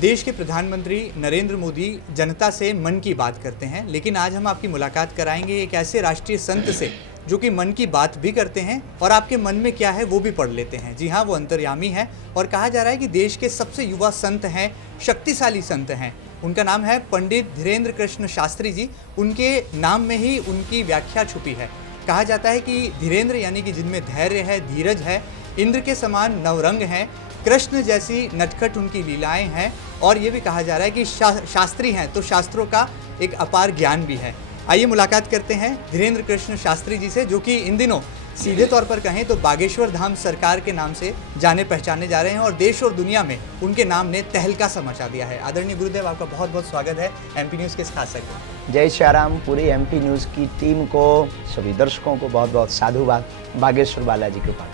देश के प्रधानमंत्री नरेंद्र मोदी जनता से मन की बात करते हैं, लेकिन आज हम आपकी मुलाकात कराएंगे एक ऐसे राष्ट्रीय संत से जो कि मन की बात भी करते हैं और आपके मन में क्या है वो भी पढ़ लेते हैं। जी हाँ, वो अंतर्यामी है और कहा जा रहा है कि देश के सबसे युवा संत हैं, शक्तिशाली संत हैं। उनका नाम है पंडित धीरेन्द्र कृष्ण शास्त्री जी। उनके नाम में ही उनकी व्याख्या छुपी है। कहा जाता है कि धीरेन्द्र यानी कि जिनमें धैर्य है, धीरज है, इंद्र के समान नवरंग हैं, कृष्ण जैसी नटखट उनकी लीलाएं हैं और ये भी कहा जा रहा है कि शास्त्री हैं तो शास्त्रों का एक अपार ज्ञान भी है। आइए मुलाकात करते हैं धीरेन्द्र कृष्ण शास्त्री जी से, जो कि इन दिनों सीधे तौर पर कहें तो बागेश्वर धाम सरकार के नाम से जाने पहचाने जा रहे हैं और देश और दुनिया में उनके नाम ने तहलका सा मचा दिया है। आदरणीय गुरुदेव, आपका बहुत बहुत स्वागत है एमपी न्यूज़ के इस खास सेगमेंट। जय श्री राम। पूरी एमपी न्यूज़ की टीम को, सभी दर्शकों को बहुत बहुत साधुवाद। बागेश्वर बालाजी कृपा।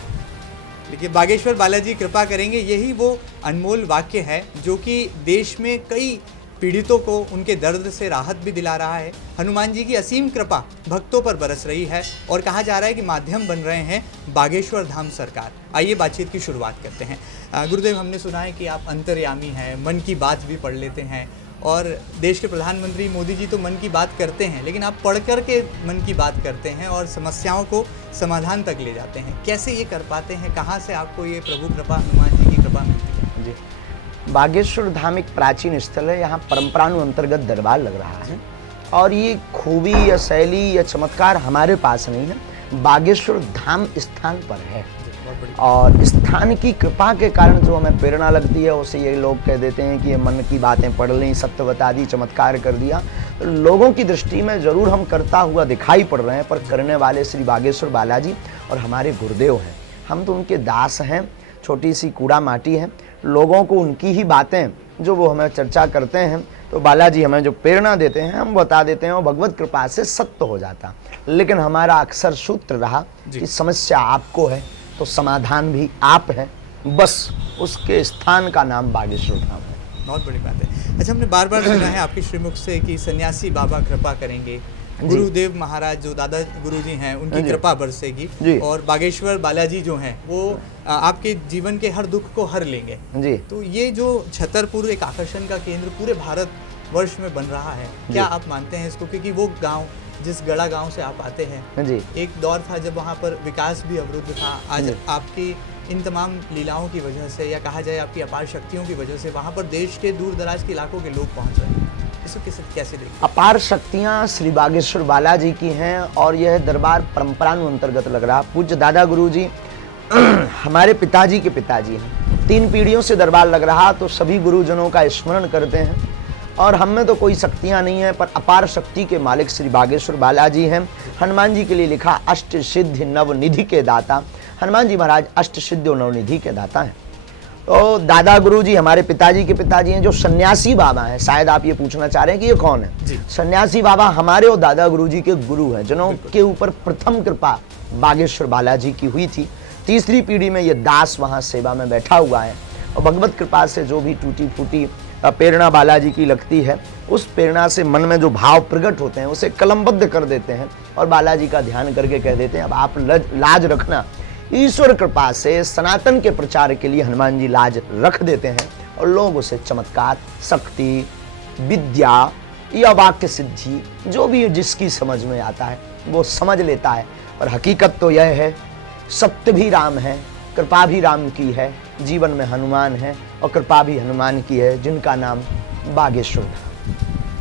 देखिए, बागेश्वर बालाजी कृपा करेंगे, यही वो अनमोल वाक्य है जो कि देश में कई पीड़ितों को उनके दर्द से राहत भी दिला रहा है। हनुमान जी की असीम कृपा भक्तों पर बरस रही है और कहा जा रहा है कि माध्यम बन रहे हैं बागेश्वर धाम सरकार। आइए बातचीत की शुरुआत करते हैं। गुरुदेव, हमने सुना है कि आप अंतर्यामी हैं, मन की बात भी पढ़ लेते हैं और देश के प्रधानमंत्री मोदी जी तो मन की बात करते हैं, लेकिन आप पढ़ कर के मन की बात करते हैं और समस्याओं को समाधान तक ले जाते हैं। कैसे ये कर पाते हैं? कहाँ से आपको ये प्रभु कृपा, हनुमान जी की कृपा मिलती है? जी, बागेश्वर धाम एक प्राचीन स्थल है। यहाँ परंपरानुअंतर्गत दरबार लग रहा है और ये खूबी या शैली या चमत्कार हमारे पास नहीं है, बागेश्वर धाम स्थान पर है। और स्थान की कृपा के कारण जो हमें प्रेरणा लगती है, उसे ये लोग कह देते हैं कि ये मन की बातें पढ़ ली, सत्य बता दी, चमत्कार कर दिया। तो लोगों की दृष्टि में जरूर हम करता हुआ दिखाई पड़ रहे हैं, पर करने वाले श्री बागेश्वर बालाजी और हमारे गुरुदेव हैं। हम तो उनके दास हैं, छोटी सी कूड़ा माटी है। लोगों को उनकी ही बातें जो वो हमें चर्चा करते हैं, तो बालाजी हमें जो प्रेरणा देते हैं हम बता देते हैं और भगवत कृपा से सत्य हो जाता। लेकिन हमारा अक्सर सूत्र रहा कि समस्या आपको है तो समाधान भी आप है, बस उसके स्थान का नाम बागेश्वर धाम है। बहुत बड़ी बात है। अच्छा, हमने बार बार सुना है आपके श्रीमुख से कि सन्यासी बाबा कृपा करेंगे, गुरुदेव महाराज जो दादा गुरुजी हैं उनकी कृपा बरसेगी और बागेश्वर बालाजी जो हैं वो आपके जीवन के हर दुख को हर लेंगे जी। तो ये जो छतरपुर एक आकर्षण का केंद्र पूरे भारत वर्ष में बन रहा है, क्या आप मानते हैं इसको? क्योंकि वो गांव, जिस गढ़ा गांव से आप आते हैं जी, एक दौर था जब वहाँ पर विकास भी अवरुद्ध था। आज आपकी इन तमाम लीलाओं की वजह से या कहा जाए आपकी अपार शक्तियों की वजह से वहाँ पर देश के दूर दराज के इलाकों के लोग पहुँच रहे हैं। इसको कैसे देखिए? अपार शक्तियाँ श्री बागेश्वर बालाजी की हैं और यह दरबार परंपरानुअंतर्गत लग रहा। पूज्य दादा गुरुजी हमारे पिताजी के पिताजी हैं। 3 पीढ़ियों से दरबार लग रहा, तो सभी गुरुजनों का स्मरण करते हैं और हम में तो कोई शक्तियाँ नहीं हैं, पर अपार शक्ति के मालिक श्री बागेश्वर बालाजी हैं। हनुमान जी के लिए लिखा अष्ट सिद्धि नवनिधि के दाता। हनुमान जी महाराज अष्ट सिद्धि और नवनिधि के दाता हैं। तो दादा गुरुजी हमारे पिताजी के पिताजी हैं, जो सन्यासी बाबा हैं। शायद आप ये पूछना चाह रहे हैं कि ये कौन है? सन्यासी बाबा हमारे और दादा गुरुजी के गुरु हैं, जिन्हों के ऊपर प्रथम कृपा बागेश्वर बालाजी की हुई थी। तीसरी पीढ़ी में ये दास वहाँ सेवा में बैठा हुआ है और भगवत कृपा से जो भी टूटी फूटी प्रेरणा बालाजी की लगती है, उस प्रेरणा से मन में जो भाव प्रकट होते हैं उसे कलमबद्ध कर देते हैं और बालाजी का ध्यान करके कह देते हैं अब आप लाज रखना। ईश्वर कृपा से सनातन के प्रचार के लिए हनुमान जी लाज रख देते हैं और लोग उसे चमत्कार, शक्ति, विद्या या वाक्य सिद्धि जो भी जिसकी समझ में आता है वो समझ लेता है। और हकीकत तो यह है, सत्य भी राम है, कृपा भी राम की है, जीवन में हनुमान है और कृपा भी हनुमान की है, जिनका नाम बागेश्वर।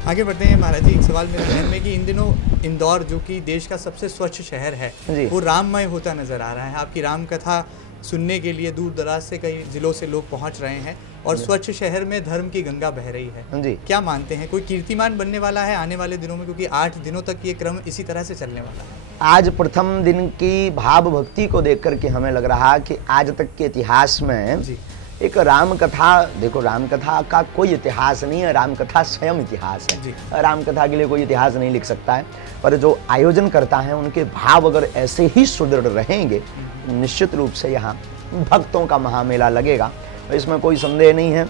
आगे बढ़ते हैं महाराज जी। एक सवाल मेरे ध्यान में कि इन दिनों इंदौर जो कि देश का सबसे स्वच्छ शहर है वो राममय होता नजर आ रहा है। आपकी राम कथा सुनने के लिए दूर दराज से कई जिलों से लोग पहुंच रहे हैं और स्वच्छ शहर में धर्म की गंगा बह रही है जी। क्या मानते हैं कोई कीर्तिमान बनने वाला है आने वाले दिनों में? क्योंकि 8 दिनों तक ये क्रम इसी तरह से चलने वाला है। आज प्रथम दिन की भाव भक्ति को देख करके हमें लग रहा कि आज तक के इतिहास में जी। एक राम कथा, देखो राम कथा का कोई इतिहास नहीं है, राम कथा स्वयं इतिहास है। राम कथा के लिए कोई इतिहास नहीं लिख सकता है, पर जो आयोजन करता है उनके भाव अगर ऐसे ही सुदृढ़ रहेंगे, निश्चित रूप से यहाँ भक्तों का महामेला लगेगा। इसमें कोई संदेह नहीं है,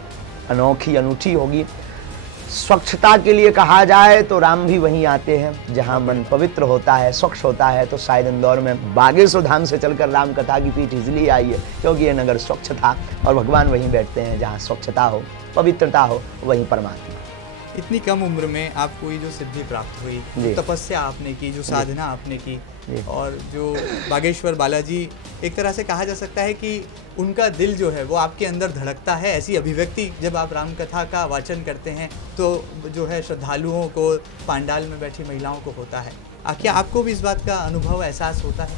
अनोखी अनूठी होगी। स्वच्छता के लिए कहा जाए तो राम भी वहीं आते हैं जहां मन पवित्र होता है, स्वच्छ होता है। तो शायद इंदौर में बागेश्वर धाम से चलकर राम कथा की पीठ इसलिए आई है क्योंकि ये नगर स्वच्छ था और भगवान वहीं बैठते हैं जहां स्वच्छता हो। पवित्रता हो वही परमात्मा। इतनी कम उम्र में आपको ये जो सिद्धि प्राप्त हुई, जो तपस्या आपने की, जो साधना आपने की, और जो बागेश्वर बालाजी, एक तरह से कहा जा सकता है कि उनका दिल जो है वो आपके अंदर धड़कता है। ऐसी अभिव्यक्ति जब आप राम कथा का वाचन करते हैं तो जो है श्रद्धालुओं को, पांडाल में बैठी महिलाओं को होता है। क्या आपको भी इस बात का अनुभव, एहसास होता है?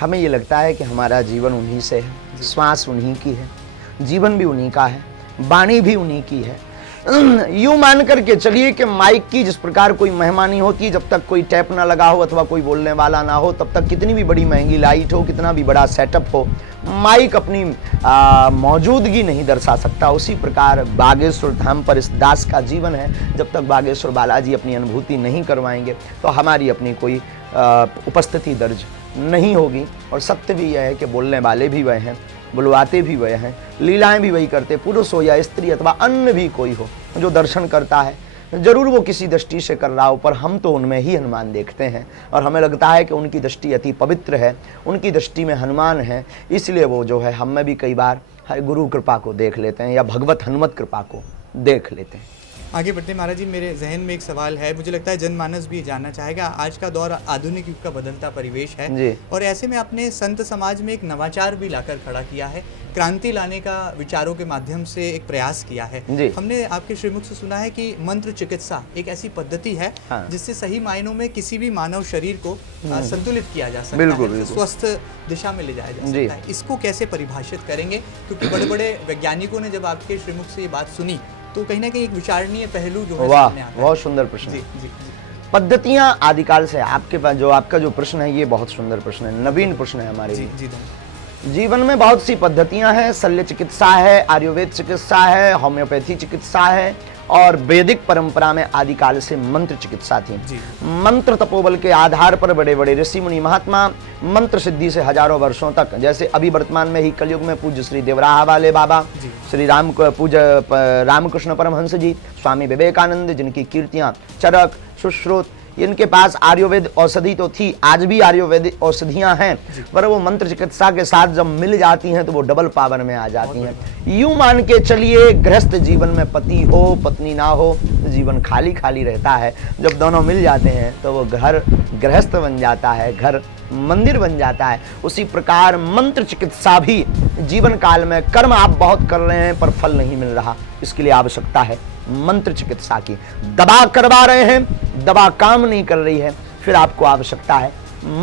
हमें ये लगता है कि हमारा जीवन उन्हीं से है, श्वास उन्हीं की है, जीवन भी उन्हीं का है, वाणी भी उन्हीं की है। यूं मान करके चलिए कि माइक की जिस प्रकार कोई महिमा नहीं होती जब तक कोई टैप ना लगा हो अथवा कोई बोलने वाला ना हो, तब तक कितनी भी बड़ी महंगी लाइट हो, कितना भी बड़ा सेटअप हो, माइक अपनी मौजूदगी नहीं दर्शा सकता। उसी प्रकार बागेश्वर धाम पर इस दास का जीवन है। जब तक बागेश्वर बालाजी अपनी अनुभूति नहीं करवाएंगे तो हमारी अपनी कोई उपस्थिति दर्ज नहीं होगी। और सत्य भी यह है कि बोलने वाले भी वह हैं, बुलवाते भी वह हैं, लीलाएं भी वही करते, पुरुष हो या स्त्री अथवा अन्य भी कोई हो जो दर्शन करता है, जरूर वो किसी दृष्टि से कर रहा हो, पर हम तो उनमें ही हनुमान देखते हैं और हमें लगता है कि उनकी दृष्टि अति पवित्र है, उनकी दृष्टि में हनुमान है, इसलिए वो जो है हम में भी कई बार गुरु कृपा को देख लेते हैं या भगवत हनुमत कृपा को देख लेते हैं। आगे बढ़ते महाराज जी, मेरे जहन में एक सवाल है, मुझे लगता है जनमानस भी जानना चाहेगा। आज का दौर आधुनिक युग का बदलता परिवेश है जी। और ऐसे में आपने संत समाज में एक नवाचार भी लाकर खड़ा किया है, क्रांति लाने का विचारों के माध्यम से एक प्रयास किया है। हमने आपके श्रीमुख से सुना है कि मंत्र चिकित्सा एक ऐसी पद्धति है जिससे सही मायनों में किसी भी मानव शरीर को संतुलित किया जा सकता है, स्वस्थ दिशा में ले जाया जा सकता है। इसको कैसे परिभाषित करेंगे? क्योंकि बड़े बड़े वैज्ञानिकों ने जब आपके श्रीमुख से ये बात सुनी तो कहीं ना कहीं एक विचारणीय पहलू जो है सामने आता है। बहुत सुंदर प्रश्न है। पद्धतियां आदिकाल से आपके पास जो आपका जो प्रश्न है ये बहुत सुंदर प्रश्न है, नवीन प्रश्न है हमारे लिए। जीवन में बहुत सी पद्धतियां हैं, शल्य चिकित्सा है, आयुर्वेद चिकित्सा है, होम्योपैथी चिकित्सा है और वैदिक परंपरा में आदिकाल से मंत्र चिकित्सा थी। मंत्र तपोबल के आधार पर बड़े बड़े ऋषि मुनि महात्मा मंत्र सिद्धि से हजारों वर्षों तक, जैसे अभी वर्तमान में ही कलयुग में पूज्य श्री देवराहा वाले बाबा, श्री पूज्य रामकृष्ण परमहंस जी, स्वामी विवेकानंद, जिनकी कीर्तियां चरक सुश्रुत, इनके पास आयुर्वेद औषधि तो थी, आज भी आयुर्वेदिक औषधियां हैं, पर वो मंत्र चिकित्सा के साथ जब मिल जाती हैं तो वो डबल पावर में आ जाती हैं। यूं मान के चलिए गृहस्थ जीवन में पति हो पत्नी ना हो जीवन खाली खाली रहता है, जब दोनों मिल जाते हैं तो वो घर गृहस्थ बन जाता है, घर मंदिर बन जाता है। उसी प्रकार मंत्र चिकित्सा भी जीवन काल में, कर्म आप बहुत कर रहे हैं पर फल नहीं मिल रहा, इसके लिए आवश्यकता है मंत्र चिकित्सा की। दवा करवा रहे हैं, दवा काम नहीं कर रही है, फिर आपको आवश्यकता है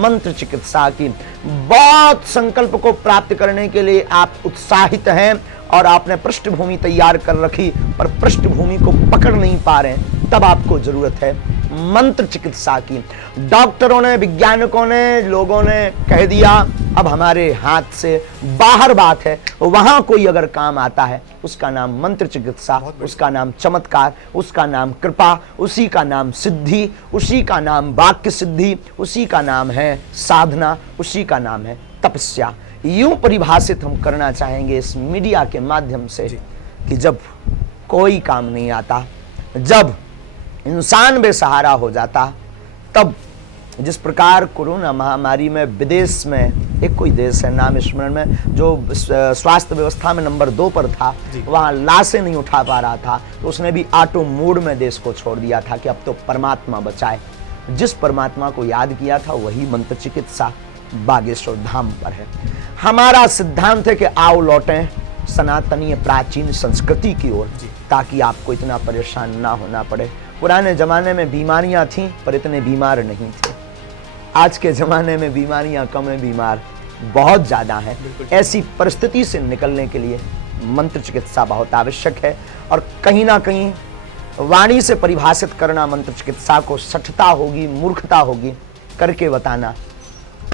मंत्र चिकित्सा की। बहुत संकल्प को प्राप्त करने के लिए आप उत्साहित हैं और आपने पृष्ठभूमि तैयार कर रखी पर पृष्ठभूमि को पकड़ नहीं पा रहे हैं, तब आपको जरूरत है मंत्र चिकित्सा की। डॉक्टरों ने, वैज्ञानिकों ने, लोगों ने कह दिया अब हमारे हाथ से बाहर बात है, वहां कोई अगर काम आता है उसका नाम मंत्र चिकित्सा, उसका नाम चमत्कार, उसका नाम कृपा, उसी का नाम सिद्धि, उसी का नाम वाक्य सिद्धि, उसी का नाम है साधना, उसी का नाम है तपस्या। यूं परिभाषित हम करना चाहेंगे इस मीडिया के माध्यम से कि जब कोई काम नहीं आता, जब इंसान बेसहारा हो जाता, तब जिस प्रकार कोरोना महामारी में विदेश में एक कोई देश है नाम स्मरण में, जो स्वास्थ्य व्यवस्था में नंबर 2 पर था, वहां लाशें नहीं उठा पा रहा था, तो उसने भी ऑटो मोड में देश को छोड़ दिया था कि अब तो परमात्मा बचाए। जिस परमात्मा को याद किया था वही मंत्र चिकित्सा बागेश्वर धाम पर है। हमारा सिद्धांत है कि आओ लौटें सनातनीय प्राचीन संस्कृति की ओर, ताकि आपको इतना परेशान ना होना पड़े। पुराने जमाने में बीमारियां थीं पर इतने बीमार नहीं थे, आज के जमाने में बीमारियां कम है, बीमार बहुत ज्यादा हैं। ऐसी परिस्थिति से निकलने के लिए मंत्र चिकित्सा बहुत आवश्यक है और कहीं ना कहीं वाणी से परिभाषित करना मंत्र चिकित्सा को सठता होगी, मूर्खता होगी, करके बताना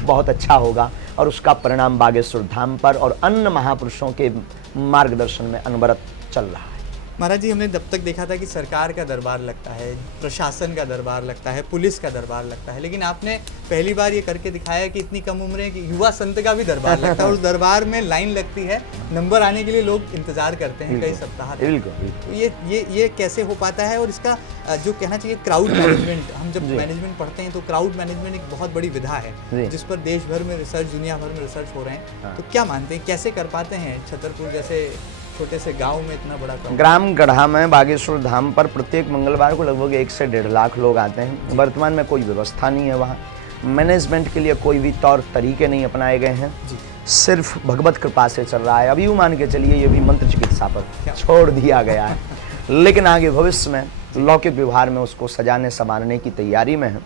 बहुत अच्छा होगा और उसका परिणाम बागेश्वर धाम पर और अन्य महापुरुषों के मार्गदर्शन में अनवरत चल रहा है। महाराज जी, हमने तब तक देखा था कि सरकार का दरबार लगता है, प्रशासन का दरबार लगता है, पुलिस का दरबार लगता है, लेकिन आपने पहली बार ये करके दिखाया कि इतनी कम उम्र है कि युवा संत का भी दरबार लगता है। उस दरबार में लाइन लगती है, नंबर आने के लिए लोग इंतजार करते हैं कई सप्ताह तक। तो ये कैसे हो पाता है? और इसका जो कहना चाहिए क्राउड मैनेजमेंट, हम जब मैनेजमेंट पढ़ते हैं तो क्राउड मैनेजमेंट एक बहुत बड़ी विधा है जिस पर देश भर में रिसर्च, दुनिया भर में रिसर्च हो रहे हैं। तो क्या मानते हैं कैसे कर पाते हैं छतरपुर जैसे छोटे से गांव में इतना बड़ा काम। ग्राम गढ़ा में बागेश्वर धाम पर प्रत्येक मंगलवार को लगभग 1 से 1.5 लाख लोग आते हैं। वर्तमान में कोई व्यवस्था नहीं है वहाँ, मैनेजमेंट के लिए कोई भी तौर तरीके नहीं अपनाए गए हैं, सिर्फ भगवत कृपा से चल रहा है। अभी यूँ मान के चलिए ये भी मंत्र चिकित्सा पर छोड़ दिया गया है, लेकिन आगे भविष्य में लौकिक व्यवहार में उसको सजाने संवारने की तैयारी में है।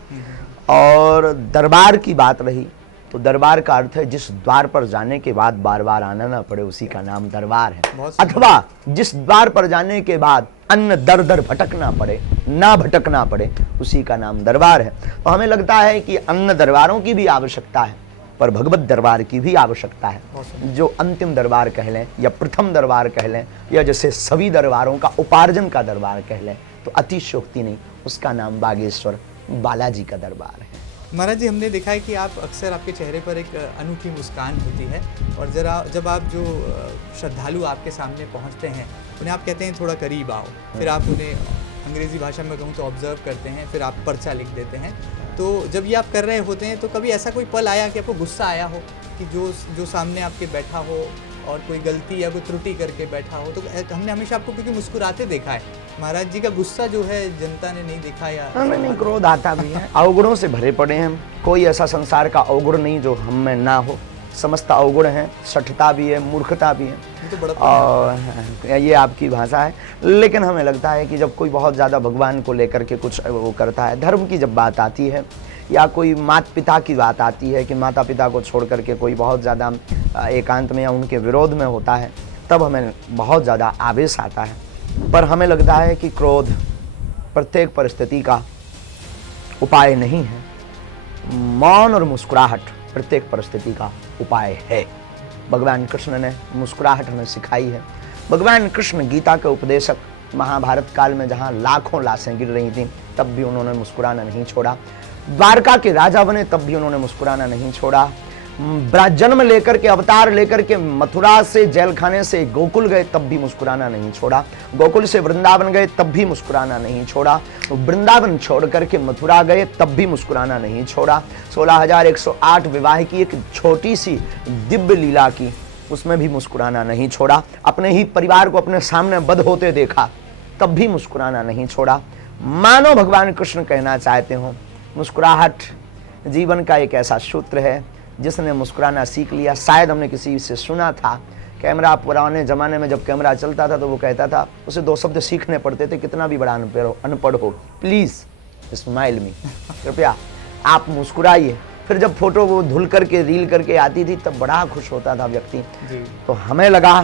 और दरबार की बात रही तो दरबार का अर्थ है जिस द्वार पर जाने के बाद बार बार आना ना पड़े, उसी का नाम दरबार है। अथवा जिस द्वार पर जाने के बाद अन्न दर दर भटकना पड़े, ना भटकना पड़े, उसी का नाम दरबार है। तो हमें लगता है कि अन्य दरबारों की भी आवश्यकता है, पर भगवत दरबार की भी आवश्यकता है। जो अंतिम दरबार कह लें या प्रथम दरबार कह लें या जैसे सभी दरबारों का उपार्जन का दरबार कह लें तो अतिशयोक्ति नहीं, उसका नाम बागेश्वर बालाजी का दरबार है। महाराज जी, हमने देखा है कि आप अक्सर आपके चेहरे पर एक अनूठी मुस्कान होती है और जब आप जो श्रद्धालु आपके सामने पहुंचते हैं उन्हें आप कहते हैं थोड़ा करीब आओ, फिर आप उन्हें अंग्रेज़ी भाषा में कहूँ तो ऑब्जर्व करते हैं, फिर आप पर्चा लिख देते हैं। तो जब ये आप कर रहे होते हैं तो कभी ऐसा कोई पल आया कि आपको गुस्सा आया हो कि जो सामने आपके बैठा हो और कोई गलती या कोई त्रुटि करके बैठा हो? तो हमने हमेशा आपको क्योंकि मुस्कुराते देखा है, महाराज जी का गुस्सा जो है जनता ने नहीं देखा या हमें नहीं, क्रोध आता भी है। अवगुणों से भरे पड़े हैं, कोई ऐसा संसार का अवगुण नहीं जो हम में ना हो। समस्त अवगुण है, सठता भी है, मूर्खता भी है, तो बड़ा और ये आपकी भाषा है। लेकिन हमें लगता है कि जब कोई बहुत ज़्यादा भगवान को लेकर के कुछ वो करता है, धर्म की जब बात आती है या कोई माता पिता की बात आती है कि माता पिता को छोड़ करके कोई बहुत ज़्यादा एकांत में या उनके विरोध में होता है, तब हमें बहुत ज़्यादा आवेश आता है। पर हमें लगता है कि क्रोध प्रत्येक परिस्थिति का उपाय नहीं है, मौन और मुस्कुराहट प्रत्येक परिस्थिति का उपाय है। भगवान कृष्ण ने मुस्कुराहट हमें सिखाई है। भगवान कृष्ण गीता के उपदेशक, महाभारत काल में जहाँ लाखों लाशें गिर रही थीं तब भी उन्होंने मुस्कुराना नहीं छोड़ा। द्वारका के राजा बने तब भी उन्होंने मुस्कुराना नहीं छोड़ा। जन्म लेकर के, अवतार लेकर के मथुरा से, जेल खाने से गोकुल गए तब भी मुस्कुराना नहीं छोड़ा। गोकुल से वृंदावन गए तब भी मुस्कुराना नहीं छोड़ा। वृंदावन छोड़ करके मथुरा गए तब भी मुस्कुराना नहीं छोड़ा। 16,108 विवाह की एक छोटी सी दिव्य लीला की, उसमें भी मुस्कुराना नहीं छोड़ा। अपने ही परिवार को अपने सामने बद होते देखा तब भी मुस्कुराना नहीं छोड़ा। मानो भगवान कृष्ण कहना चाहते हो, मुस्कुराहट जीवन का एक ऐसा सूत्र है, जिसने मुस्कुराना सीख लिया। शायद हमने किसी से सुना था, कैमरा पुराने ज़माने में जब कैमरा चलता था तो वो कहता था उसे 2 शब्द सीखने पड़ते थे, कितना भी बड़ा अनपढ़ हो, प्लीज़ स्माइल मी, कृपया आप मुस्कुराइए। फिर जब फोटो वो धुल करके रील करके आती थी तब बड़ा खुश होता था व्यक्ति। तो हमें लगा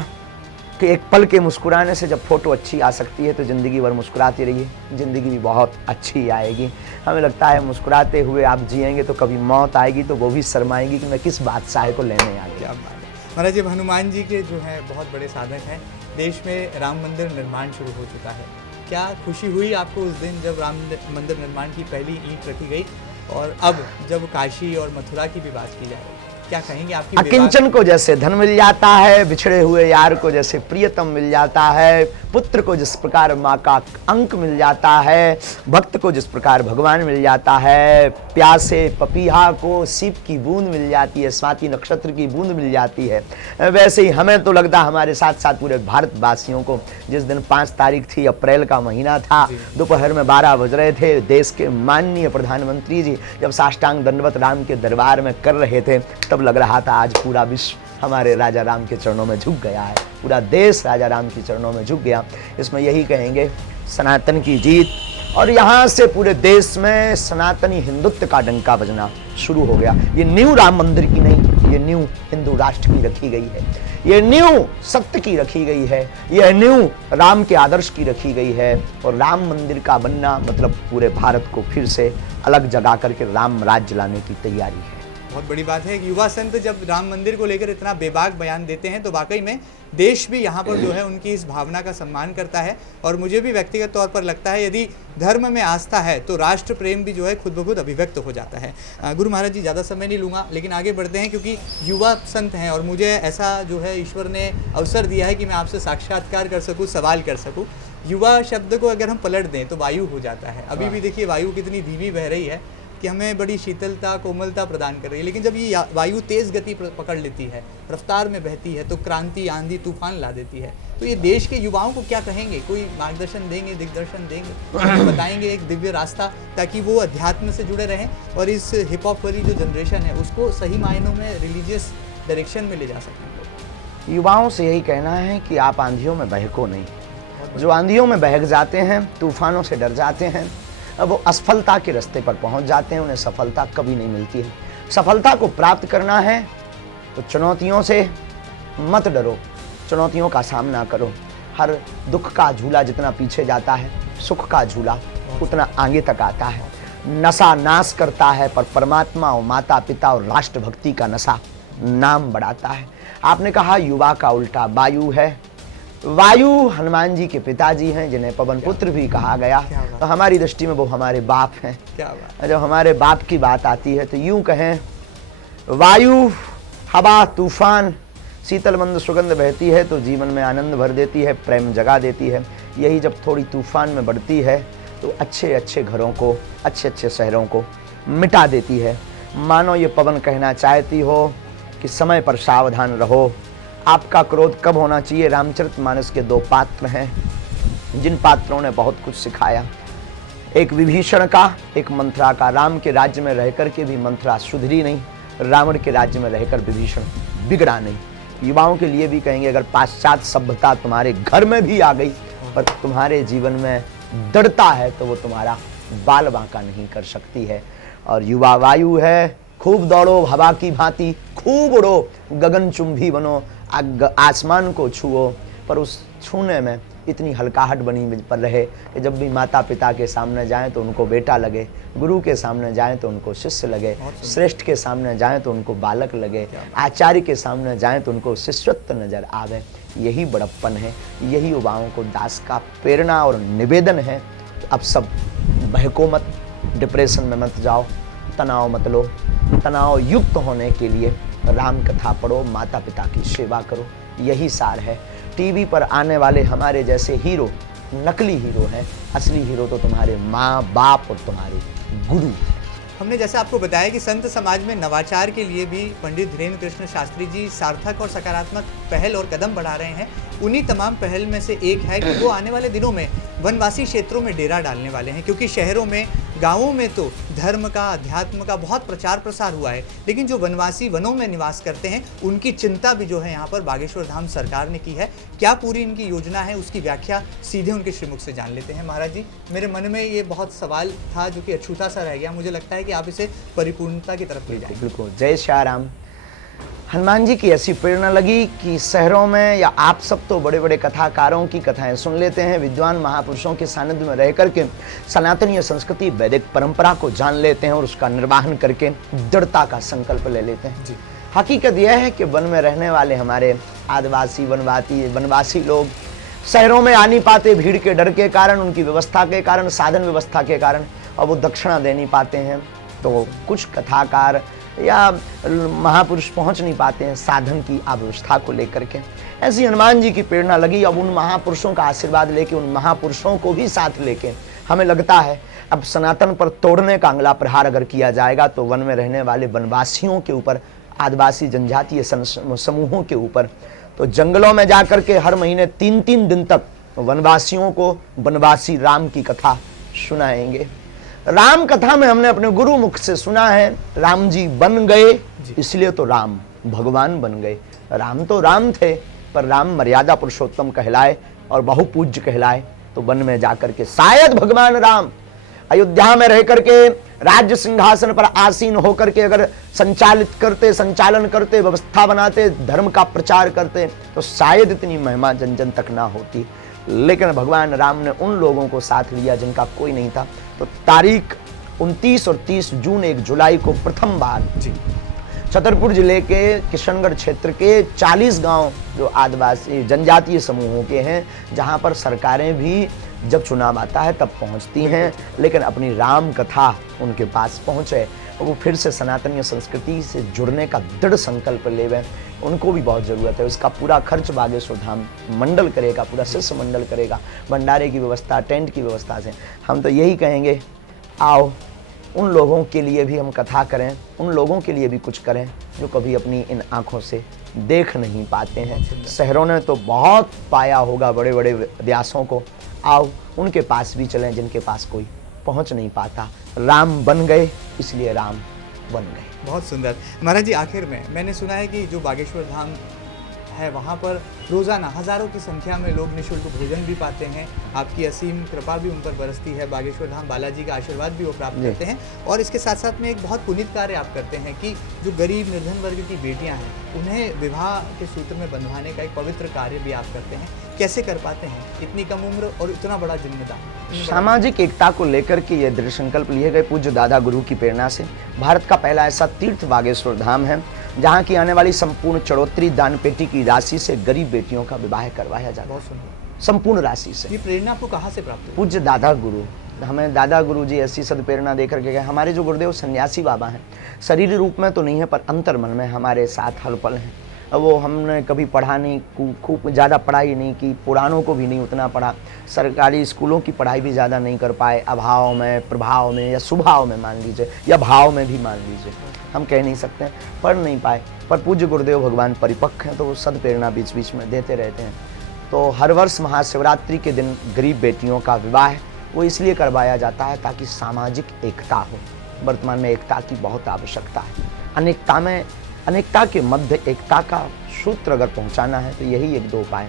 कि एक पल के मुस्कुराने से जब फोटो अच्छी आ सकती है तो ज़िंदगी भर मुस्कुराती रहिए, ज़िंदगी भी बहुत अच्छी आएगी। हमें लगता है मुस्कुराते हुए आप जिएंगे तो कभी मौत आएगी तो वो भी शर्माएगी कि मैं किस बादशाह को लेने आ गया। महाराज जी, हनुमान जी के जो है बहुत बड़े साधक हैं। देश में राम मंदिर निर्माण शुरू हो चुका है, क्या खुशी हुई आपको उस दिन जब राम मंदिर निर्माण की पहली ईंट रखी गई? और अब जब काशी और मथुरा की भी बात की जाए, क्या कहेंगे? आपकी अकिंचन को जैसे धन मिल जाता है, बिछड़े हुए यार को जैसे प्रियतम मिल जाता है, पुत्र को जिस प्रकार माँ का अंक मिल जाता है, भक्त को जिस प्रकार भगवान मिल जाता है, प्यासे पपीहा को सीप की बूंद मिल जाती है, स्वाति नक्षत्र की बूंद मिल जाती है, वैसे ही हमें तो लगता हमारे साथ साथ पूरे भारतवासियों को जिस दिन 5 तारीख थी, अप्रैल का महीना था, दोपहर में 12 बज रहे थे, देश के माननीय प्रधानमंत्री जी जब साष्टांग दंडवत राम के दरबार में कर रहे थे, तब लग रहा था आज पूरा विश्व हमारे राजा राम के चरणों में झुक गया है, पूरा देश राजा राम के चरणों में झुक गया। इसमें यही कहेंगे सनातन की जीत, और यहाँ से पूरे देश में सनातनी हिंदुत्व का डंका बजना शुरू हो गया। ये न्यू राम मंदिर की नहीं, ये न्यू हिंदू राष्ट्र की रखी गई है, ये न्यू सत्य की रखी गई है, यह न्यू राम के आदर्श की रखी गई है। और राम मंदिर का बनना मतलब पूरे भारत को फिर से अलग जगा करके राम राज्य लाने की तैयारी है। बहुत बड़ी बात है कि युवा संत जब राम मंदिर को लेकर इतना बेबाक बयान देते हैं तो वाकई में देश भी यहाँ पर जो है उनकी इस भावना का सम्मान करता है। और मुझे भी व्यक्तिगत तौर पर लगता है यदि धर्म में आस्था है तो राष्ट्र प्रेम भी जो है खुद ब खुद अभिव्यक्त हो जाता है। गुरु महाराज जी, ज़्यादा समय नहीं लूँगा, लेकिन आगे बढ़ते हैं क्योंकि युवा संत हैं और मुझे ऐसा जो है ईश्वर ने अवसर दिया है कि मैं आपसे साक्षात्कार कर सकूँ, सवाल कर सकूँ। युवा शब्द को अगर हम पलट दें तो वायु हो जाता है। अभी भी देखिए वायु कितनी धीमी बह रही है कि हमें बड़ी शीतलता कोमलता प्रदान कर रही है, लेकिन जब ये वायु तेज़ गति पकड़ लेती है, रफ्तार में बहती है, तो क्रांति, आंधी, तूफान ला देती है। तो ये देश के युवाओं को क्या कहेंगे, कोई मार्गदर्शन देंगे, दिग्दर्शन देंगे, उन्हें बताएंगे एक दिव्य रास्ता, ताकि वो अध्यात्म से जुड़े रहें और इस हिप हॉप वाली जो जनरेशन है उसको सही मायनों में रिलीजियस डायरेक्शन में ले जा सकें? युवाओं से यही कहना है कि आप आंधियों में बहको नहीं। जो आंधियों में बहक जाते हैं, तूफानों से डर जाते हैं, अब वो असफलता के रास्ते पर पहुंच जाते हैं, उन्हें सफलता कभी नहीं मिलती है। सफलता को प्राप्त करना है तो चुनौतियों से मत डरो, चुनौतियों का सामना करो। हर दुख का झूला जितना पीछे जाता है, सुख का झूला उतना आगे तक आता है। नशा नाश करता है, पर परमात्मा और माता पिता और राष्ट्रभक्ति का नशा नाम बढ़ाता है। आपने कहा युवा का उल्टा वायु है। वायु हनुमान जी के पिताजी हैं, जिन्हें पवन पुत्र भी कहा गया। तो हमारी दृष्टि में वो हमारे बाप हैं। जब हमारे बाप की बात आती है तो यूं कहें, वायु, हवा, तूफान, शीतल मंद सुगंध बहती है तो जीवन में आनंद भर देती है, प्रेम जगा देती है। यही जब थोड़ी तूफान में बढ़ती है तो अच्छे अच्छे घरों को, अच्छे अच्छे शहरों को मिटा देती है। मानो ये पवन कहना चाहती हो कि समय पर सावधान रहो। आपका क्रोध कब होना चाहिए? रामचरितमानस के 2 पात्र हैं जिन पात्रों ने बहुत कुछ सिखाया, एक विभीषण का, एक मंथरा का। राम के राज्य में रहकर के भी मंथरा सुधरी नहीं, रावण के राज्य में रहकर विभीषण बिगड़ा नहीं। युवाओं के लिए भी कहेंगे, अगर पाश्चात्य सभ्यता तुम्हारे घर में भी आ गई पर तुम्हारे जीवन में दृढ़ता है तो वो तुम्हारा बाल बांका नहीं कर सकती है। और युवा वायु है, खूब दौड़ो हवा की भांति, खूब उड़ो, गगनचुंबी बनो, आसमान को छुओ, पर उस छूने में इतनी हल्काहट बनी पर रहे कि जब भी माता पिता के सामने जाएं तो उनको बेटा लगे, गुरु के सामने जाएं तो उनको शिष्य लगे, श्रेष्ठ के सामने जाएं तो उनको बालक लगे, आचार्य के सामने जाएं तो उनको शिष्यत्व नजर आवे। यही बड़प्पन है, यही युवाओं को दास का प्रेरणा और निवेदन है। अब सब बहको मत, डिप्रेशन में मत जाओ, तनाव मत लो। तनाव युक्त होने के लिए राम कथा पढ़ो, माता पिता की सेवा करो, यही सार है। टीवी पर आने वाले हमारे जैसे हीरो नकली हीरो हैं, असली हीरो तो तुम्हारे माँ बाप और तुम्हारे गुरु। हमने जैसे आपको बताया कि संत समाज में नवाचार के लिए भी पंडित धीरेन्द्र कृष्ण शास्त्री जी सार्थक और सकारात्मक पहल और कदम बढ़ा रहे हैं। उन्हीं तमाम पहल में से एक है कि वो आने वाले दिनों में वनवासी क्षेत्रों में डेरा डालने वाले हैं, क्योंकि शहरों में, गांवों में तो धर्म का, अध्यात्म का बहुत प्रचार प्रसार हुआ है, लेकिन जो वनवासी वनों में निवास करते हैं उनकी चिंता भी जो है यहाँ पर बागेश्वर धाम सरकार ने की है। क्या पूरी इनकी योजना है, उसकी व्याख्या सीधे उनके श्रीमुख से जान लेते हैं। महाराज जी, मेरे मन में ये बहुत सवाल था जो कि अछूता सा रह गया, मुझे लगता है कि आप इसे परिपूर्णता की तरफ ले जाएं। बिल्कुल। जय श्री राम। हनुमान जी की ऐसी प्रेरणा लगी कि शहरों में, या आप सब तो बड़े बड़े कथाकारों की कथाएं सुन लेते हैं, विद्वान महापुरुषों के सानिध्य में रह करके सनातनीय संस्कृति, वैदिक परंपरा को जान लेते हैं और उसका निर्वाहन करके दृढ़ता का संकल्प ले लेते हैं। हकीकत यह है कि वन में रहने वाले हमारे आदिवासी, वनवासी लोग शहरों में आ नहीं पाते, भीड़ के डर के कारण, उनकी व्यवस्था के कारण, साधन व्यवस्था के कारण, और वो दक्षिणा दे नहीं पाते हैं। तो कुछ कथाकार या महापुरुष पहुंच नहीं पाते हैं साधन की अव्यवस्था को लेकर के। ऐसी हनुमान जी की प्रेरणा लगी। अब उन महापुरुषों का आशीर्वाद लेके, उन महापुरुषों को भी साथ लेके, हमें लगता है अब सनातन पर तोड़ने का अगला प्रहार अगर किया जाएगा तो वन में रहने वाले वनवासियों के ऊपर, आदिवासी जनजातीय समूहों के ऊपर। तो जंगलों में जाकर के हर महीने 3-3 दिन तक वनवासियों को वनवासी राम की कथा सुनाएंगे। राम कथा में हमने अपने गुरु मुख से सुना है, राम जी बन गए इसलिए तो राम भगवान बन गए। राम तो राम थे, पर राम मर्यादा पुरुषोत्तम कहलाए और बहुपूज्य कहलाए। तो वन में जाकर के शायद भगवान राम अयोध्या में रह करके राज्य सिंहासन पर आसीन होकर के अगर संचालन करते, व्यवस्था बनाते, धर्म का प्रचार करते, तो शायद इतनी महिमा जन जन तक ना होती। लेकिन भगवान राम ने उन लोगों को साथ लिया जिनका कोई नहीं था। तो तारीख 29 और 30 जून 1 जुलाई को प्रथम बार छतरपुर जिले के किशनगढ़ क्षेत्र के 40 गांव जो आदिवासी जनजातीय समूहों के हैं, जहां पर सरकारें भी जब चुनाव आता है तब पहुंचती हैं, लेकिन अपनी राम कथा उनके पास पहुंचे, वो फिर से सनातनीय संस्कृति से जुड़ने का दृढ़ संकल्प लेवे। उनको भी बहुत ज़रूरत है। उसका पूरा खर्च बागेश्वर धाम मंडल करेगा, पूरा शिष्य मंडल करेगा, भंडारे की व्यवस्था, टेंट की व्यवस्था से। हम तो यही कहेंगे, आओ उन लोगों के लिए भी हम कथा करें, उन लोगों के लिए भी कुछ करें जो कभी अपनी इन आँखों से देख नहीं पाते हैं। शहरों ने तो बहुत पाया होगा बड़े बड़े व्यासों को, आओ उनके पास भी चलें जिनके पास कोई पहुंच नहीं पाता। राम बन गए इसलिए राम बन गए। बहुत सुंदर। महाराज जी, आखिर में मैंने सुना है कि जो बागेश्वर धाम है वहाँ पर रोज़ाना हज़ारों की संख्या में लोग निःशुल्क भोजन भी पाते हैं, आपकी असीम कृपा भी उन पर बरसती है, बागेश्वर धाम बालाजी का आशीर्वाद भी वो प्राप्त करते हैं। और इसके साथ साथ में एक बहुत पुनीत कार्य आप करते हैं कि जो गरीब निर्धन वर्ग की बेटियां हैं उन्हें विवाह के सूत्र में बंधवाने का एक पवित्र कार्य भी आप करते हैं। कैसे कर पाते हैं इतनी कम उम्र और इतना बड़ा जिम्मेदार? सामाजिक एकता को लेकर के ये दृढ़ संकल्प लिए गए पूज्य दादा गुरु की प्रेरणा से भारत का पहला ऐसा तीर्थ बागेश्वर धाम है जहाँ की आने वाली संपूर्ण चढ़ोतरी दान पेटी की राशि से गरीब बेटियों का विवाह करवाया जाता है। बहुत सुंदर। संपूर्ण राशि से। ये प्रेरणा आपको कहाँ से प्राप्त हुई? पूज्य दादा गुरु, हमें दादा गुरु जी ऐसी सदप्रेरणा देकर के गए। हमारे जो गुरुदेव सन्यासी बाबा हैं, शरीर रूप में तो नहीं है पर अंतर मन में हमारे साथ हलपल हैं। वो हमने कभी पढ़ा नहीं, खूब ज़्यादा पढ़ाई नहीं की, पुराणों को भी नहीं उतना पढ़ा, सरकारी स्कूलों की पढ़ाई भी ज़्यादा नहीं कर पाए, अभाव में, प्रभाव में या स्वभाव में मान लीजिए, या भाव में भी मान लीजिए, हम कह नहीं सकते, पढ़ नहीं पाए। पर पूज्य गुरुदेव भगवान परिपक्व हैं तो वो सदप्रेरणा बीच बीच में देते रहते हैं। तो हर वर्ष महाशिवरात्रि के दिन गरीब बेटियों का विवाह वो इसलिए करवाया जाता है ताकि सामाजिक एकता हो। वर्तमान में एकता की बहुत आवश्यकता है। अनेकता के मध्य एकता का सूत्र अगर पहुंचाना है तो यही एक दो उपाय।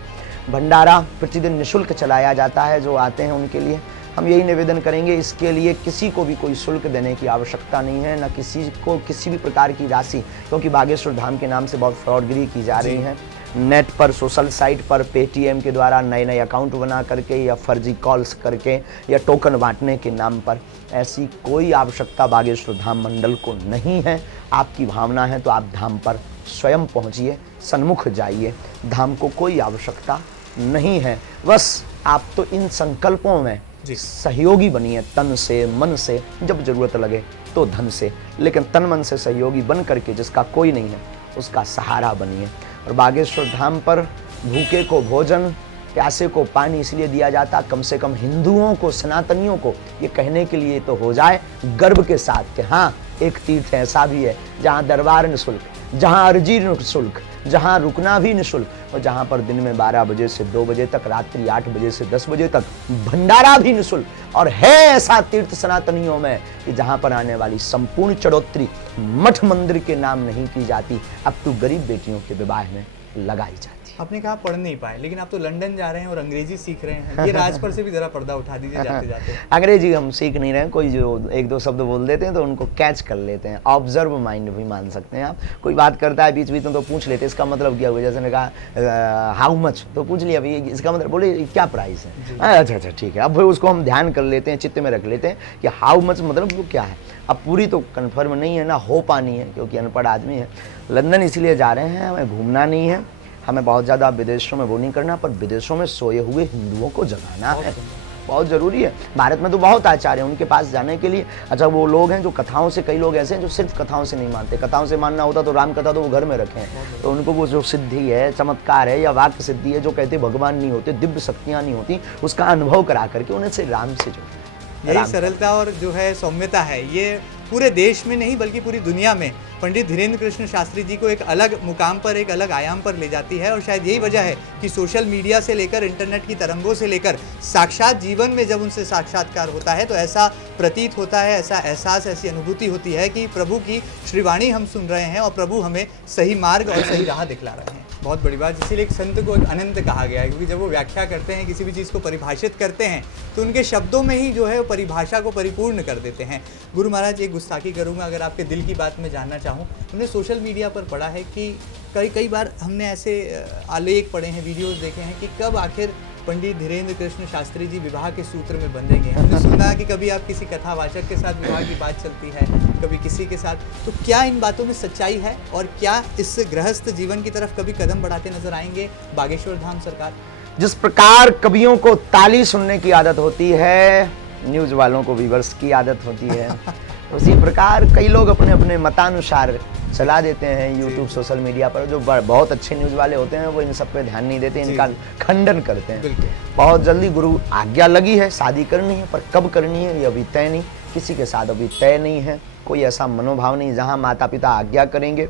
भंडारा प्रतिदिन निःशुल्क चलाया जाता है, जो आते हैं उनके लिए हम यही निवेदन करेंगे। इसके लिए किसी को भी कोई शुल्क देने की आवश्यकता नहीं है, न किसी को किसी भी प्रकार की राशि, क्योंकि बागेश्वर धाम के नाम से बहुत फ्रॉडगिरी की जा रही है। नेट पर, सोशल साइट पर पेटीएम के द्वारा नए नए अकाउंट बना करके या फर्जी कॉल्स करके या टोकन बांटने के नाम पर, ऐसी कोई आवश्यकता बागेश्वर धाम मंडल को नहीं है। आपकी भावना है तो आप धाम पर स्वयं पहुंचिए, सन्मुख जाइए। धाम को कोई आवश्यकता नहीं है, बस आप तो इन संकल्पों में सहयोगी बनिए, तन से, मन से, जब जरूरत लगे तो धन से, लेकिन तन मन से सहयोगी बन करके जिसका कोई नहीं है उसका सहारा बनिए। और बागेश्वर धाम पर भूखे को भोजन, प्यासे को पानी इसलिए दिया जाता, कम से कम हिंदुओं को, सनातनियों को ये कहने के लिए तो हो जाए गर्व के साथ कि हाँ, एक तीर्थ ऐसा भी है जहाँ दरबार निःशुल्क, जहाँ अर्जी निःशुल्क, जहाँ रुकना भी निःशुल्क, और जहाँ पर दिन में 12 बजे से 2 बजे तक, रात्रि 8 बजे से 10 बजे तक भंडारा भी निःशुल्क। और है ऐसा तीर्थ सनातनियों में कि जहाँ पर आने वाली संपूर्ण चढ़ोतरी मठ मंदिर के नाम नहीं की जाती, अब तो गरीब बेटियों के विवाह में लगाई जाती। आपने कहा पढ़ नहीं पाए, लेकिन आप तो लंदन जा रहे हैं और अंग्रेजी सीख रहे हैं। ये राज पर से भी जरा पर्दा उठा दीजिए जाते जाते। अंग्रेजी हम सीख नहीं रहे हैं, कोई जो एक दो शब्द बोल देते हैं तो उनको कैच कर लेते हैं। ऑब्जर्व माइंड भी मान सकते हैं आप। कोई बात करता है बीच बीच में तो पूछ लेते हैं इसका मतलब क्या हुआ। जैसे ने कहा हाउ मच, तो पूछ लिया भाई इसका मतलब, बोले क्या प्राइस है, अच्छा अच्छा ठीक है। अब भाई उसको हम ध्यान कर लेते हैं, चित्त में रख लेते हैं कि हाउ मच मतलब वो क्या है। अब पूरी तो कन्फर्म नहीं है ना, हो पानी है, क्योंकि अनपढ़ आदमी है। लंदन इसलिए जा रहे हैं, हमें घूमना नहीं है, हमें बहुत ज़्यादा विदेशों में वो नहीं करना, पर विदेशों में सोए हुए हिंदुओं को जगाना है, बहुत ज़रूरी है। भारत में तो बहुत आचार्य हैं, उनके पास जाने के लिए। अच्छा, वो लोग हैं जो कथाओं से, कई लोग ऐसे हैं जो सिर्फ कथाओं से नहीं मानते। कथाओं से मानना होता तो राम कथा तो वो घर में रखें, तो उनको वो जो सिद्धि है, चमत्कार है या वाक्य सिद्धि है, जो कहते भगवान नहीं होते, दिव्य शक्तियाँ नहीं होती, उसका अनुभव करा करके उन्हें से राम से जोड़ें। यही सरलता और जो है सौम्यता है, ये पूरे देश में नहीं बल्कि पूरी दुनिया में पंडित धीरेन्द्र कृष्ण शास्त्री जी को एक अलग मुकाम पर, एक अलग आयाम पर ले जाती है। और शायद यही वजह है कि सोशल मीडिया से लेकर इंटरनेट की तरंगों से लेकर साक्षात जीवन में जब उनसे साक्षात्कार होता है तो ऐसा प्रतीत होता है, ऐसा एहसास, ऐसी अनुभूति होती है कि प्रभु की श्रीवाणी हम सुन रहे हैं और प्रभु हमें सही मार्ग और सही राह दिखला रहे हैं। बहुत बड़ी बात। इसीलिए एक संत को एक अनंत कहा गया है, क्योंकि जब वो व्याख्या करते हैं, किसी भी चीज़ को परिभाषित करते हैं तो उनके शब्दों में ही जो है वो परिभाषा को परिपूर्ण कर देते हैं। गुरु महाराज, एक गुस्ताखी करूंगा, अगर आपके दिल की बात मैं जानना चाहूँ, हमने सोशल मीडिया पर पढ़ा है कि कई बार हमने ऐसे आलेख पढ़े हैं, वीडियोस देखे हैं कि कब आखिर पंडित धीरेन्द्र कृष्ण शास्त्री जी विवाह के सूत्र में बंधेंगे। हमने सुना कि कभी आप किसी कथावाचक के साथ विवाह की बात चलती है, कभी किसी के साथ, तो क्या इन बातों में सच्चाई है और क्या इस गृहस्थ जीवन की तरफ कभी कदम बढ़ाते नजर आएंगे बागेश्वर धाम सरकार? जिस प्रकार कवियों को ताली सुनने की आदत होती है, न्यूज वालों को व्यूअर्स की आदत होती है, उसी प्रकार कई लोग अपने अपने मतानुसार चला देते हैं यूट्यूब, सोशल मीडिया पर। जो बहुत अच्छे न्यूज़ वाले होते हैं वो इन सब पे ध्यान नहीं देते, इनका खंडन करते हैं। बहुत जल्दी गुरु आज्ञा लगी है, शादी करनी है, पर कब करनी है ये अभी तय नहीं। किसी के साथ अभी तय नहीं है, कोई ऐसा मनोभाव नहीं। जहाँ माता पिता आज्ञा करेंगे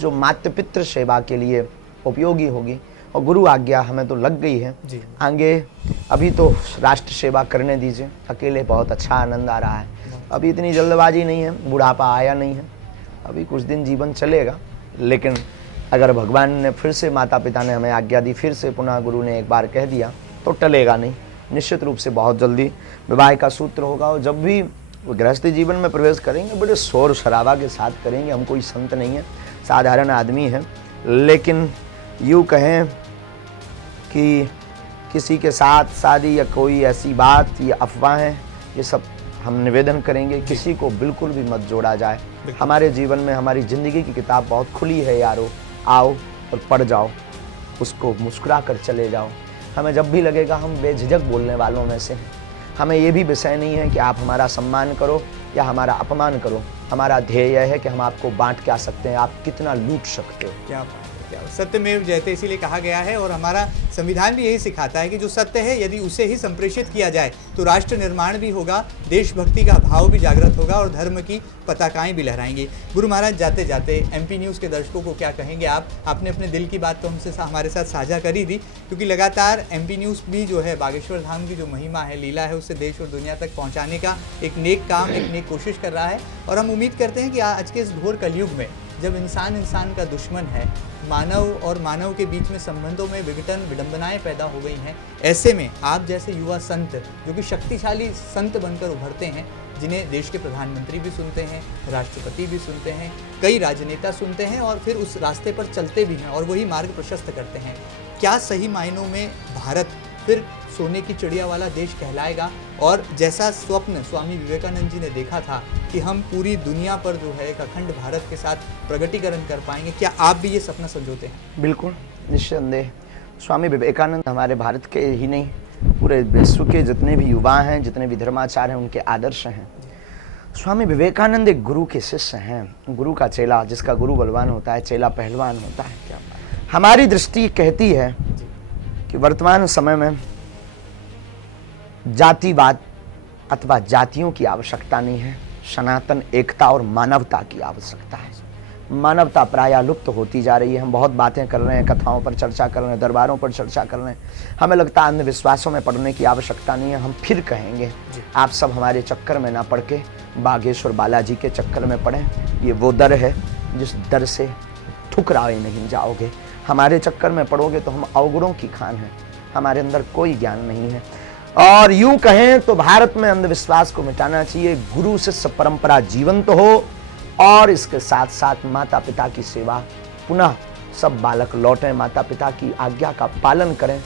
जो मातृ पितृ सेवा के लिए उपयोगी होगी, और गुरु आज्ञा हमें तो लग गई है जी। आगे। अभी तो राष्ट्र सेवा करने दीजिए, अकेले बहुत अच्छा आनंद आ रहा है। अभी इतनी जल्दबाजी नहीं है, बुढ़ापा आया नहीं है, अभी कुछ दिन जीवन चलेगा। लेकिन अगर भगवान ने फिर से, माता पिता ने हमें आज्ञा दी, फिर से पुनः गुरु ने एक बार कह दिया तो टलेगा नहीं। निश्चित रूप से बहुत जल्दी विवाह का सूत्र होगा, और जब भी गृहस्थी जीवन में प्रवेश करेंगे बड़े शोर शराबा के साथ करेंगे। हम कोई संत नहीं है, साधारण आदमी है। लेकिन यूँ कहें कि किसी के साथ शादी या कोई ऐसी बात, ये अफवाहें, ये सब हम निवेदन करेंगे किसी को बिल्कुल भी मत जोड़ा जाए। हमारे जीवन में हमारी ज़िंदगी की किताब बहुत खुली है यारो, आओ और पढ़ जाओ, उसको मुस्कुरा कर चले जाओ। हमें जब भी लगेगा हम बेझिझक बोलने वालों में से हैं। हमें ये भी विषय नहीं है कि आप हमारा सम्मान करो या हमारा अपमान करो। हमारा ध्येय यह है कि हम आपको बांट क्या सकते हैं, आप कितना लूट सकते हो। क्या बात है, क्या बात। सत्यमेव जयते इसीलिए कहा गया है, और हमारा संविधान भी यही सिखाता है कि जो सत्य है यदि उसे ही संप्रेषित किया जाए तो राष्ट्र निर्माण भी होगा, देशभक्ति का भाव भी जागृत होगा और धर्म की पताकाएं भी लहराएंगी। गुरु महाराज, जाते जाते एमपी न्यूज़ के दर्शकों को क्या कहेंगे आप? आपने अपने दिल की बात तो हमसे हमारे साथ साझा करी थी, क्योंकि लगातार एमपी न्यूज़ भी जो है बागेश्वर धाम की जो महिमा है, लीला है, उसे देश और दुनिया तक पहुँचाने का एक नेक काम, एक नेक कोशिश कर रहा है। और हम उम्मीद करते हैं कि आज के इस घोर कलयुग में, जब इंसान इंसान का दुश्मन है, मानव और मानव के बीच में संबंधों में विघटन, विडंबनाएं पैदा हो गई हैं, ऐसे में आप जैसे युवा संत जो कि शक्तिशाली संत बनकर उभरते हैं, जिन्हें देश के प्रधानमंत्री भी सुनते हैं, राष्ट्रपति भी सुनते हैं, कई राजनेता सुनते हैं और फिर उस रास्ते पर चलते भी हैं और वही मार्ग प्रशस्त करते हैं, क्या सही मायनों में भारत फिर सोने की चिड़िया वाला देश कहलाएगा? और जैसा स्वप्न स्वामी विवेकानंद जी ने देखा था कि हम पूरी दुनिया पर जो है एक अखंड भारत के साथ प्रगटीकरण कर पाएंगे, क्या आप भी ये सपना संजोते हैं? बिल्कुल, निस्संदेह। स्वामी विवेकानंद हमारे भारत के ही नहीं, पूरे विश्व के जितने भी युवा हैं, जितने भी धर्माचार्य हैं, उनके आदर्श हैं। स्वामी विवेकानंद एक गुरु के शिष्य हैं, गुरु का चेला। जिसका गुरु बलवान होता है, चेला पहलवान होता है। क्या हमारी दृष्टि कहती है कि वर्तमान समय में जातिवाद अथवा जातियों की आवश्यकता नहीं है, सनातन एकता और मानवता की आवश्यकता है। मानवता प्रायः लुप्त होती जा रही है। हम बहुत बातें कर रहे हैं, कथाओं पर चर्चा कर रहे हैं, दरबारों पर चर्चा कर रहे हैं। हमें लगता है अंधविश्वासों में पड़ने की आवश्यकता नहीं है। हम फिर कहेंगे, आप सब हमारे चक्कर में ना पड़ के बागेश्वर बालाजी के चक्कर में पड़ें। ये वो दर है जिस दर से ठुकराए नहीं जाओगे। हमारे चक्कर में पड़ोगे तो हम अवगुणों की खान हैं, हमारे अंदर कोई ज्ञान नहीं है। और यूं कहें तो भारत में अंधविश्वास को मिटाना चाहिए, गुरु शिष्य परंपरा जीवंत हो, और इसके साथ साथ माता पिता की सेवा, पुनः सब बालक लौटें, माता पिता की आज्ञा का पालन करें।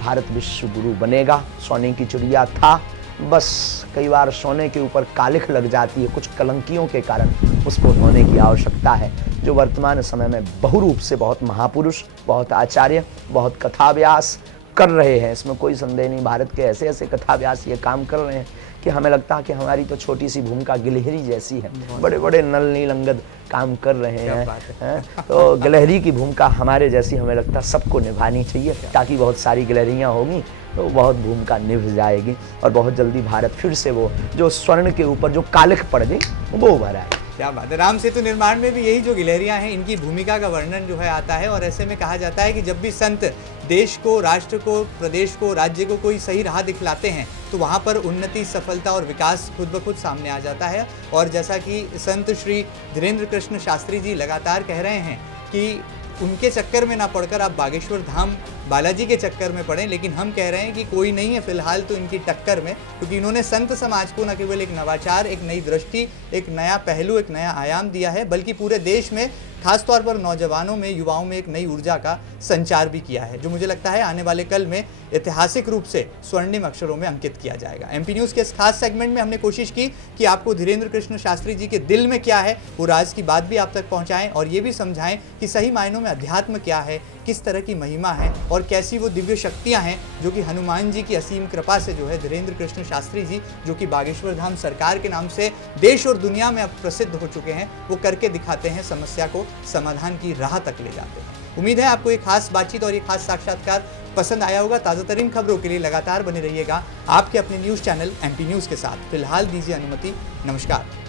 भारत विश्व गुरु बनेगा। सोने की चिड़िया था, बस कई बार सोने के ऊपर कालिख लग जाती है कुछ कलंकियों के कारण, उसको धोने की आवश्यकता है। जो वर्तमान समय में बहुरूप से बहुत महापुरुष, बहुत आचार्य, बहुत कथाव्यास कर रहे हैं, इसमें कोई संदेह नहीं। भारत के ऐसे ऐसे कथाव्यास ये काम कर रहे हैं कि हमें लगता है कि हमारी तो छोटी सी भूमिका गिलहरी जैसी है। बड़े बड़े नल नीलंगद काम कर रहे हैं, तो गिलहरी की भूमिका हमारे जैसी हमें लगता है सबको निभानी चाहिए, ताकि बहुत सारी गिलहरियाँ होंगी तो बहुत भूमिका निभ जाएगी और बहुत जल्दी भारत फिर से वो जो स्वर्ण के ऊपर जो कालिख पड़ गई वो उभर आए। क्या बात है। राम सेतु निर्माण में भी यही जो गिलहरियां हैं, इनकी भूमिका का वर्णन जो है आता है। और ऐसे में कहा जाता है कि जब भी संत देश को, राष्ट्र को, प्रदेश को, राज्य को कोई सही राह दिखलाते हैं तो वहाँ पर उन्नति, सफलता और विकास खुद ब खुद सामने आ जाता है। और जैसा कि संत श्री धीरेन्द्र कृष्ण शास्त्री जी लगातार कह रहे हैं कि उनके चक्कर में ना पड़कर आप बागेश्वर धाम बालाजी के चक्कर में पड़ें, लेकिन हम कह रहे हैं कि कोई नहीं है फिलहाल तो इनकी टक्कर में, क्योंकि इन्होंने संत समाज को न केवल एक नवाचार, एक नई दृष्टि, एक नया पहलू, एक नया आयाम दिया है, बल्कि पूरे देश में खासतौर पर नौजवानों में, युवाओं में एक नई ऊर्जा का संचार भी किया है, जो मुझे लगता है आने वाले कल में ऐतिहासिक रूप से स्वर्णिम अक्षरों में अंकित किया जाएगा। एमपी न्यूज़ के इस खास सेगमेंट में हमने कोशिश की कि आपको धीरेन्द्र कृष्ण शास्त्री जी के दिल में क्या है, वो राज की बात भी आप तक पहुँचाएँ और ये भी समझाएं कि सही मायनों में अध्यात्म क्या है, किस तरह की महिमा है और कैसी वो दिव्य शक्तियां हैं जो कि हनुमान जी की असीम कृपा से जो है धीरेन्द्र कृष्ण शास्त्री जी, जो कि बागेश्वर धाम सरकार के नाम से देश और दुनिया में अब प्रसिद्ध हो चुके हैं, वो करके दिखाते हैं, समस्या को समाधान की राह तक ले जाते हैं। उम्मीद है आपको ये खास बातचीत और ये खास साक्षात्कार पसंद आया होगा। ताज़ा तरीन खबरों के लिए लगातार बने रहिएगा आपके अपने न्यूज़ चैनल MP न्यूज़ के साथ। फिलहाल दीजिए अनुमति, नमस्कार।